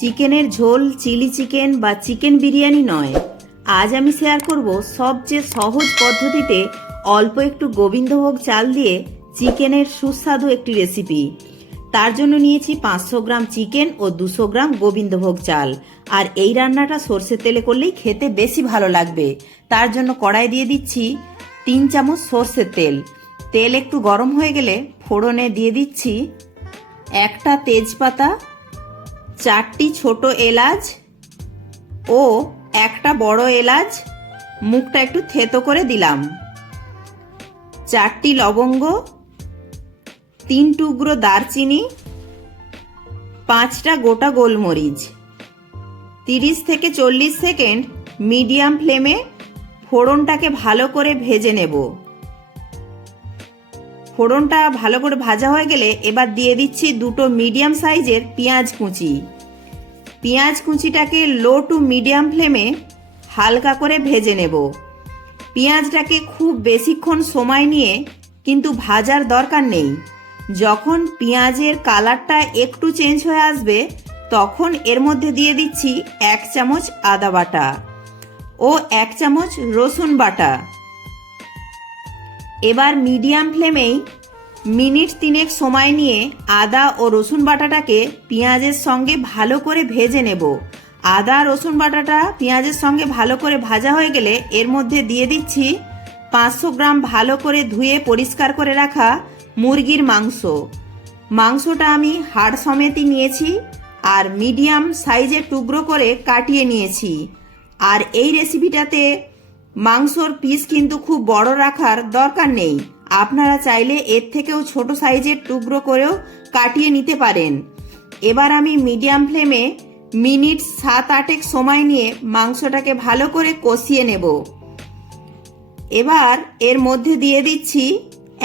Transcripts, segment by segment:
চিকেনের ঝোল, chilli chicken বা চিকেন বিরিয়ানি নয়। আজ আমি শেয়ার করব সবচেয়ে সহজ পদ্ধতিতে অল্প একটু গোবিন্দভোগ চাল দিয়ে চিকেনের সুস্বাদু একটি রেসিপি। তার জন্য নিয়েছি 500 গ্রাম চিকেন ও 200 গ্রাম গোবিন্দভোগ চাল। আর এই রান্নাটা সর্ষের তেলে করলেই খেতে বেশি ভালো লাগবে। তার জন্য কড়াই দিয়ে দিচ্ছি 3 চামচ সর্ষের তেল। তেল একটু গরম হয়ে গেলে ফোড়নে দিয়ে দিচ্ছি একটা তেজপাতা, 4টি ছোট এলাচ ও একটা বড় এলাচ মুখটা একটু থেতো করে দিলাম, 4টি লবঙ্গ, 3 টুকরো দারচিনি, 5টা গোটা গোলমরিচ। 30 থেকে 40 সেকেন্ড মিডিয়াম ফ্লেমে ফোড়নটাকে ভালো করে ভেজে নেব। ফোড়নটা ভালো করে ভাজা হয়ে গেলে এবার দিয়ে দিচ্ছি 2টো মিডিয়াম সাইজের পেঁয়াজ কুচি। পেঁয়াজ কুচিটাকে লো টু মিডিয়াম ফ্লেমে হালকা করে ভেজে নেব। পেঁয়াজটাকে খুব বেশিক্ষণ সময় নিয়ে কিন্তু ভাজার দরকার নেই। যখন পেঁয়াজের কালারটা একটু চেঞ্জ হয়ে আসবে তখন এর মধ্যে দিয়ে দিচ্ছি 1 চামচ আদা বাটা ও 1 চামচ রসুন বাটা। এবার মিডিয়াম ফ্লেমেই মিনিট 3 সময় নিয়ে আদা ও রসুন বাটাটাকে পেঁয়াজের সঙ্গে ভালো করে ভেজে নেব। আদা রসুন বাটাটা পেঁয়াজের সঙ্গে ভালো করে ভাজা হয়ে গেলে এর মধ্যে দিয়ে দিচ্ছি 500 গ্রাম ভালো করে ধুয়ে পরিষ্কার করে রাখা মুরগির মাংস। মাংসটা আমি হাড় সমেতই নিয়েছি আর মিডিয়াম সাইজের টুকরো করে কাটিয়ে নিয়েছি। আর এই রেসিপিটাতে মাংসর পিস কিন্তু খুব বড় রাখার দরকার নেই, আপনারা চাইলে এর থেকেও ছোট সাইজের টুকরো করেও কাটিয়ে নিতে পারেন। এবার আমি মিডিয়াম ফ্লেমে মিনিট 7-8 সময় নিয়ে মাংসটাকে ভালো করে কষিয়ে নেব। এবার এর মধ্যে দিয়ে দিচ্ছি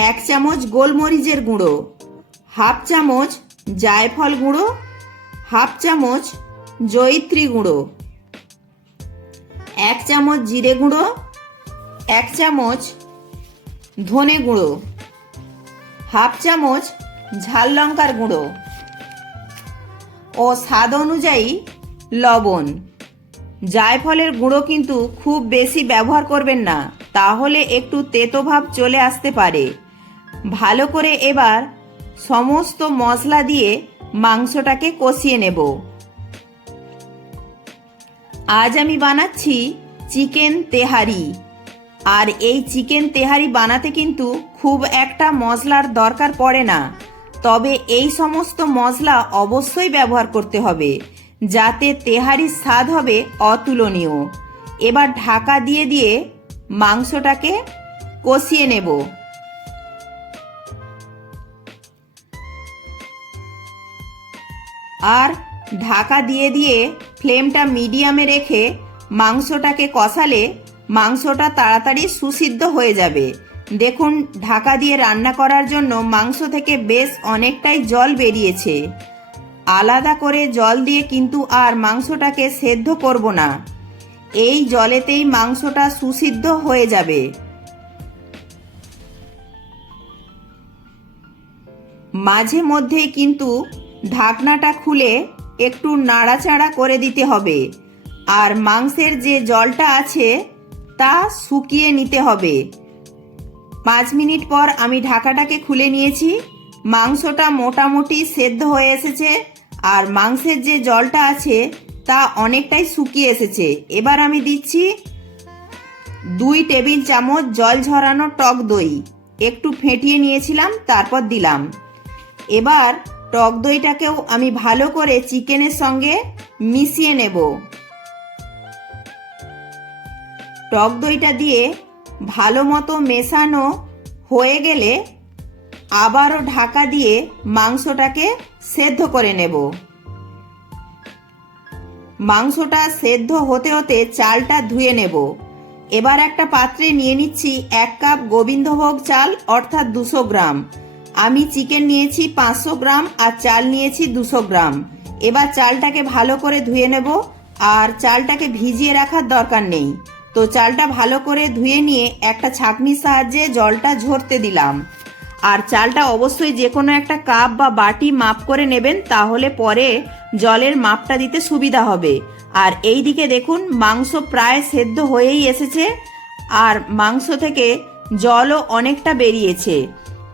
1 চামচ গোলমরিচের গুঁড়ো, 1/2 চামচ জায়ফল গুঁড়ো, 1/2 চামচ জয়িত্রী গুঁড়ো, 1 চামচ জিরে গুঁড়ো, 1 চামচ ধনে গুঁড়ো, 1/2 চামচ ঝাল লঙ্কার গুঁড়ো ও স্বাদ অনুযায়ী লবণ। জায়ফলের গুঁড়ো কিন্তু খুব বেশি ব্যবহার করবেন না, তাহলে একটু তেতো ভাব চলে আসতে পারে। ভালো করে এবার সমস্ত মশলা দিয়ে মাংসটাকে কষিয়ে নেব। আজ আমি বানাচ্ছি চিকেন তেহারি। আর এই চিকেন তেহারি বানাতে কিন্তু খুব একটা মশলার দরকার পড়ে না, তবে এই সমস্ত মশলা অবশ্যই ব্যবহার করতে হবে যাতে তেহারির স্বাদ হবে অতুলনীয়। এবার ঢাকা দিয়ে দিয়ে মাংসটাকে কষিয়ে নেব। আর ঢাকা দিয়ে দিয়ে ফ্লেমটা মিডিয়ামে রেখে মাংসটাকে কষালে মাংসটা তাড়াতাড়ি সুসিদ্ধ হয়ে যাবে। দেখুন, ঢাকা দিয়ে রান্না করার জন্য মাংস থেকে বেশ অনেকটাই জল বেরিয়েছে। আলাদা করে জল দিয়ে কিন্তু আর মাংসটাকে সেদ্ধ করব না, এই জলেতেই মাংসটা সুসিদ্ধ হয়ে যাবে। মাঝে মধ্যেই কিন্তু ঢাকনাটা খুলে একটু নাড়াচাড়া করে দিতে হবে। আর মাংসের যে জলটা আছে তা শুকিয়ে নিতে হবে। 5 মিনিট পর আমি ঢাকাটাকে খুলে নিয়েছি। মাংসটা মোটামুটি সেদ্ধ হয়ে এসেছে আর মাংসের যে জলটা আছে তা অনেকটাই শুকিয়ে এসেছে। এবার আমি দিচ্ছি 2 টেবিল চামচ জল ঝরানো টক দই, একটু ফেটিয়ে নিয়েছিলাম তারপর দিলাম। এবার টক দইটাকেও আমি ভালো করে চিকেনের সঙ্গে মিশিয়ে নেব। টক দইটা দিয়ে ভালো মতো মেশানো হয়ে গেলে আবারও ঢাকা দিয়ে মাংসটাকে সেদ্ধ করে নেব। মাংসটা সেদ্ধ হতে হতে চালটা ধুয়ে নেব। এবার একটা পাত্রে নিয়ে নিচ্ছি 1 কাপ গোবিন্দভোগ চাল অর্থাৎ 200 গ্রাম। আমি চিকেন নিয়েছি 500 গ্রাম আর চাল নিয়েছি 200 গ্রাম। এবার চালটাকে ভালো করে ধুয়ে নেব। আর চালটাকে ভিজিয়ে রাখার দরকার নেই, তো চালটা ভালো করে ধুয়ে নিয়ে একটা ছাঁকনির সাহায্যে জলটা ঝরতে দিলাম। আর চালটা অবশ্যই যে কোনো একটা কাপ বা বাটি মাপ করে নেবেন, তাহলে পরে জলের মাপটা দিতে সুবিধা হবে। আর এই দিকে দেখুন মাংস প্রায় সেদ্ধ হয়েই এসেছে, আর মাংস থেকে জলও অনেকটা বেরিয়েছে।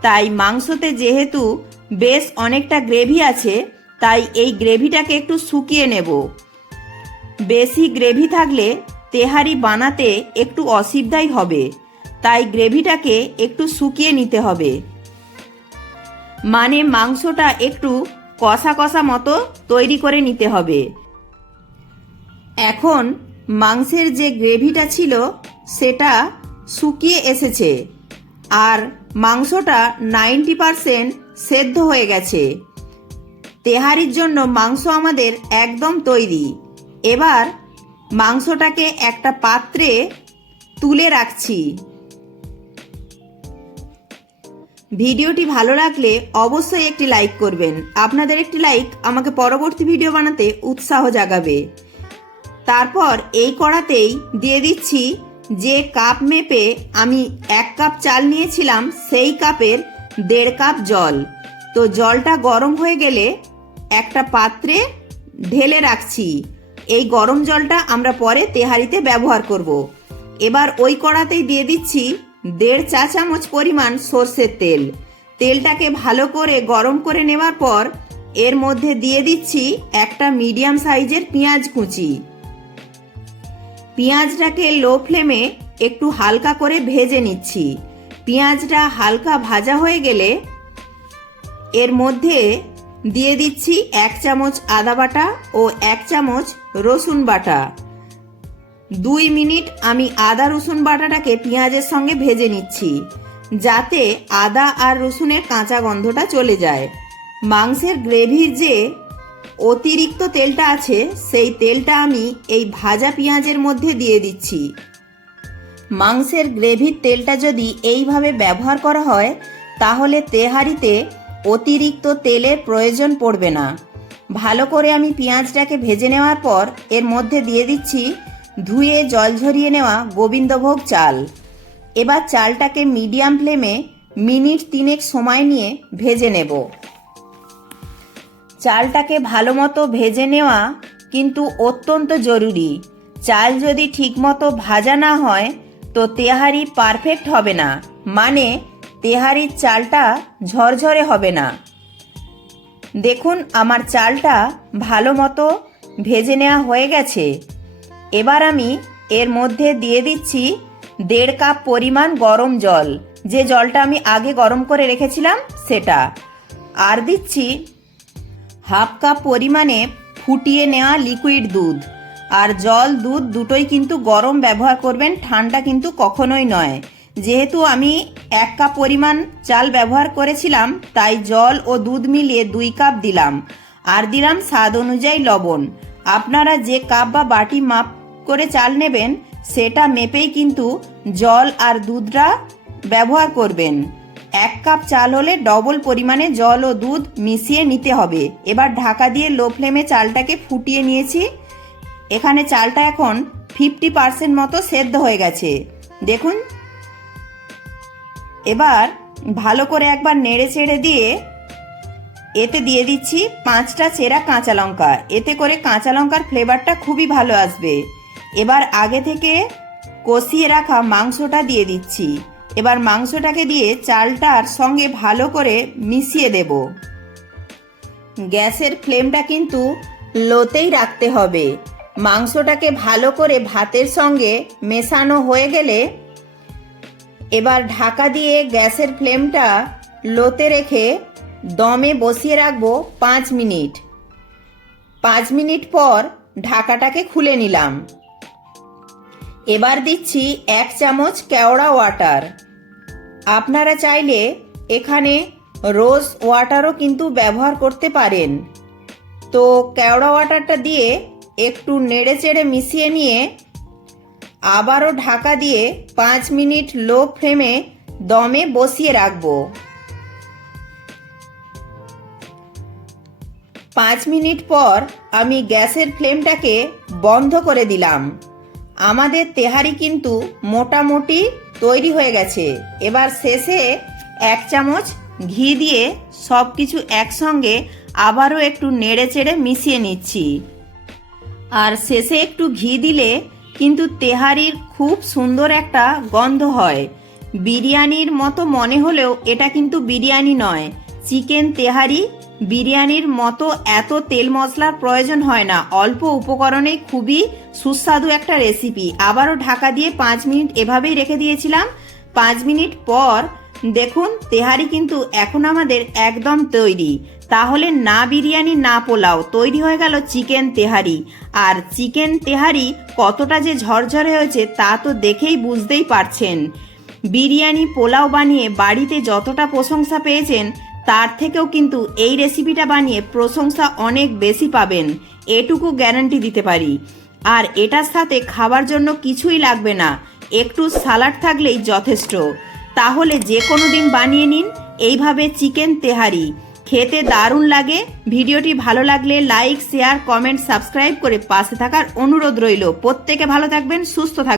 তাই মাংসতে যেহেতু বেশ অনেকটা গ্রেভি আছে, তাই এই গ্রেভিটাকে একটু শুকিয়ে নেব। বেশি গ্রেভি থাকলে তেহারি বানাতে একটু অসুবিধাই হবে, তাই গ্রেভিটাকে একটু শুকিয়ে নিতে হবে। মানে মাংসটা একটু কষা কষা মতো তৈরি করে নিতে হবে। এখন মাংসের যে গ্রেভিটা ছিল সেটা শুকিয়ে এসেছে, আর মাংসটা 90% সেদ্ধ হয়ে গেছে। তেহারির জন্য মাংস আমাদের একদম তৈরি। এবার মাংসটাকে একটা পাত্রে তুলে রাখছি। ভিডিওটি ভালো লাগলে অবশ্যই একটি লাইক করবেন। আপনাদের একটি লাইক আমাকে পরবর্তী ভিডিও বানাতে উৎসাহ জাগাবে। তারপর এই কড়াতেই দিয়ে দিচ্ছি যে কাপ মেপে আমি 1 কাপ চাল নিয়েছিলাম, সেই কাপের 1.5 কাপ জল। তো জলটা গরম হয়ে গেলে একটা পাত্রে ঢেলে রাখছি। এই গরম জলটা আমরা পরে তেহারিতে ব্যবহার করব। এবার ওই কড়াতেই দিয়ে দিচ্ছি 1.5 চা চামচ পরিমাণ সর্ষের তেল। তেলটাকে ভালো করে গরম করে নেওয়ার পর এর মধ্যে দিয়ে দিচ্ছি একটা মিডিয়াম সাইজের পেঁয়াজ কুচি। পেঁয়াজটাকে লো ফ্লেমে একটু হালকা করে ভেজে নিচ্ছি। পেঁয়াজটা হালকা ভাজা হয়ে গেলে এর মধ্যে দিয়ে দিচ্ছি 1 চামচ আদা বাটা ও 1 চামচ রসুন বাটা। 2 মিনিট আমি আদা রসুন বাটাটাকে পেঁয়াজের সঙ্গে ভেজে নিচ্ছি, যাতে আদা আর রসুনের কাঁচা গন্ধটা চলে যায়। মাংসের গ্রেভির যে অতিরিক্ত তেলটা আছে, সেই তেলটা আমি এই ভাজা পেঁয়াজের মধ্যে দিয়ে দিচ্ছি। মাংসের গ্রেভির তেলটা যদি এইভাবে ব্যবহার করা হয়, তাহলে তেহারিতে অতিরিক্ত তেলের প্রয়োজন পড়বে না। ভালো করে আমি পেঁয়াজটাকে ভেজে নেওয়ার পর এর মধ্যে দিয়ে দিচ্ছি ধুয়ে জল ঝরিয়ে নেওয়া গোবিন্দভোগ চাল। এবার চালটাকে মিডিয়াম ফ্লেমে মিনিট 3 সময় নিয়ে ভেজে নেব। চালটাকে ভালো মতো ভেজে নেওয়া কিন্তু অত্যন্ত জরুরি। চাল যদি ঠিকমতো ভাজা না হয় তো তেহারি পারফেক্ট হবে না, মানে তেহারির চালটা ঝরঝরে হবে না। দেখুন আমার চালটা ভালো মতো ভেজে নেওয়া হয়ে গেছে। এবার আমি এর মধ্যে দিয়ে দিচ্ছি 1.5 কাপ পরিমাণ গরম জল, যে জলটা আমি আগে গরম করে রেখেছিলাম সেটা। আর দিচ্ছি 1/2 কাপ পরিমাণে ফুটিয়ে নেওয়া লিকুইড দুধ। আর জল দুধ দুটোই কিন্তু গরম ব্যবহার করবেন, ঠান্ডা কিন্তু কখনোই নয়। যেহেতু আমি 1 কাপ পরিমাণ চাল ব্যবহার করেছিলাম, তাই জল ও দুধ মিলিয়ে 2 কাপ দিলাম। আর দিলাম স্বাদ অনুযায়ী লবণ। আপনারা যে কাপ বা বাটি মাপ করে চাল নেবেন, সেটা মেপেই কিন্তু জল আর দুধটা ব্যবহার করবেন। 1 কাপ চাল হলে ডবল পরিমাণে জল ও দুধ মিশিয়ে নিতে হবে। এবার ঢাকা দিয়ে লো ফ্লেমে চালটাকে ফুটিয়ে নিয়েছি। এখানে চালটা এখন 50% মতো সেদ্ধ হয়ে গেছে, দেখুন। এবার ভালো করে একবার নেড়ে চেড়ে দিয়ে এতে দিয়ে দিচ্ছি 5টা চেরা কাঁচা লঙ্কা। এতে করে কাঁচা লঙ্কার ফ্লেভারটা খুবই ভালো আসবে। এবার আগে থেকে কষিয়ে রাখা মাংসটা দিয়ে দিচ্ছি। এবার মাংসটাকে দিয়ে চালটার সঙ্গে ভালো করে মিশিয়ে দেব। গ্যাসের ফ্লেমটা কিন্তু লোতেই রাখতে হবে। মাংসটাকে ভালো করে ভাতের সঙ্গে মেশানো হয়ে গেলে এবার ঢাকা দিয়ে গ্যাসের ফ্লেমটা লোতে রেখে দমে বসিয়ে রাখবো 5 মিনিট। 5 মিনিট পর ঢাকাটাকে খুলে নিলাম। এবার দিচ্ছি 1 চামচ কেওড়া ওয়াটার। আপনারা চাইলে এখানে রোজ ওয়াটারও কিন্তু ব্যবহার করতে পারেন। তো কেওড়া ওয়াটারটা দিয়ে একটু নেড়ে চেড়ে মিশিয়ে নিয়ে আবারও ঢাকা দিয়ে 5 মিনিট লো ফ্লেমে দমে বসিয়ে রাখবো। 5 মিনিট পর আমি গ্যাসের ফ্লেমটাকে বন্ধ করে দিলাম। আমাদের তেহারি কিন্তু মোটামুটি তৈরি হয়ে গেছে। এবার শেষে 1 চামচ ঘি দিয়ে সব কিছু একসঙ্গে আবারও একটু নেড়ে চেড়ে মিশিয়ে নিচ্ছি। আর শেষে একটু ঘি দিলে কিন্তু তেহারির খুব সুন্দর একটা গন্ধ হয়। বিরিয়ানির মতো মনে হলেও এটা কিন্তু বিরিয়ানি নয়, চিকেন তেহারি। বিরিয়ানির মতো এত তেল মশলার প্রয়োজন হয় না, অল্প উপকরণে খুবই সুস্বাদু একটা রেসিপি। আবারও ঢাকা দিয়ে 5 মিনিট এভাবেই রেখে দিয়েছিলাম। 5 মিনিট পর দেখুন তেহারি কিন্তু এখন আমাদের একদম তৈরি। তাহলে না বিরিয়ানি না পোলাও, তৈরি হয়ে গেল চিকেন তেহারি। আর চিকেন তেহারি কতটা যে ঝরঝরে হয়েছে তা তো দেখেই বুঝতেই পারছেন। বিরিয়ানি পোলাও বানিয়ে বাড়িতে যতটা প্রশংসা পেয়েছেন তার থেকেও কিন্তু এই রেসিপিটা বানিয়ে প্রশংসা অনেক বেশি পাবেন, এটুকু গ্যারান্টি দিতে পারি। আর এটার সাথে খাবার জন্য কিছুই লাগবে না, একটু সালাড থাকলেই যথেষ্ট। তাহলে যে কোনো দিন বানিয়ে নিন এইভাবে চিকেন তেহারি, খেতে দারুণ লাগে। ভিডিওটি ভালো লাগলে লাইক, শেয়ার, কমেন্ট, সাবস্ক্রাইব করে পাশে থাকার অনুরোধ রইল। প্রত্যেকে ভালো থাকবেন, সুস্থ থাকবেন।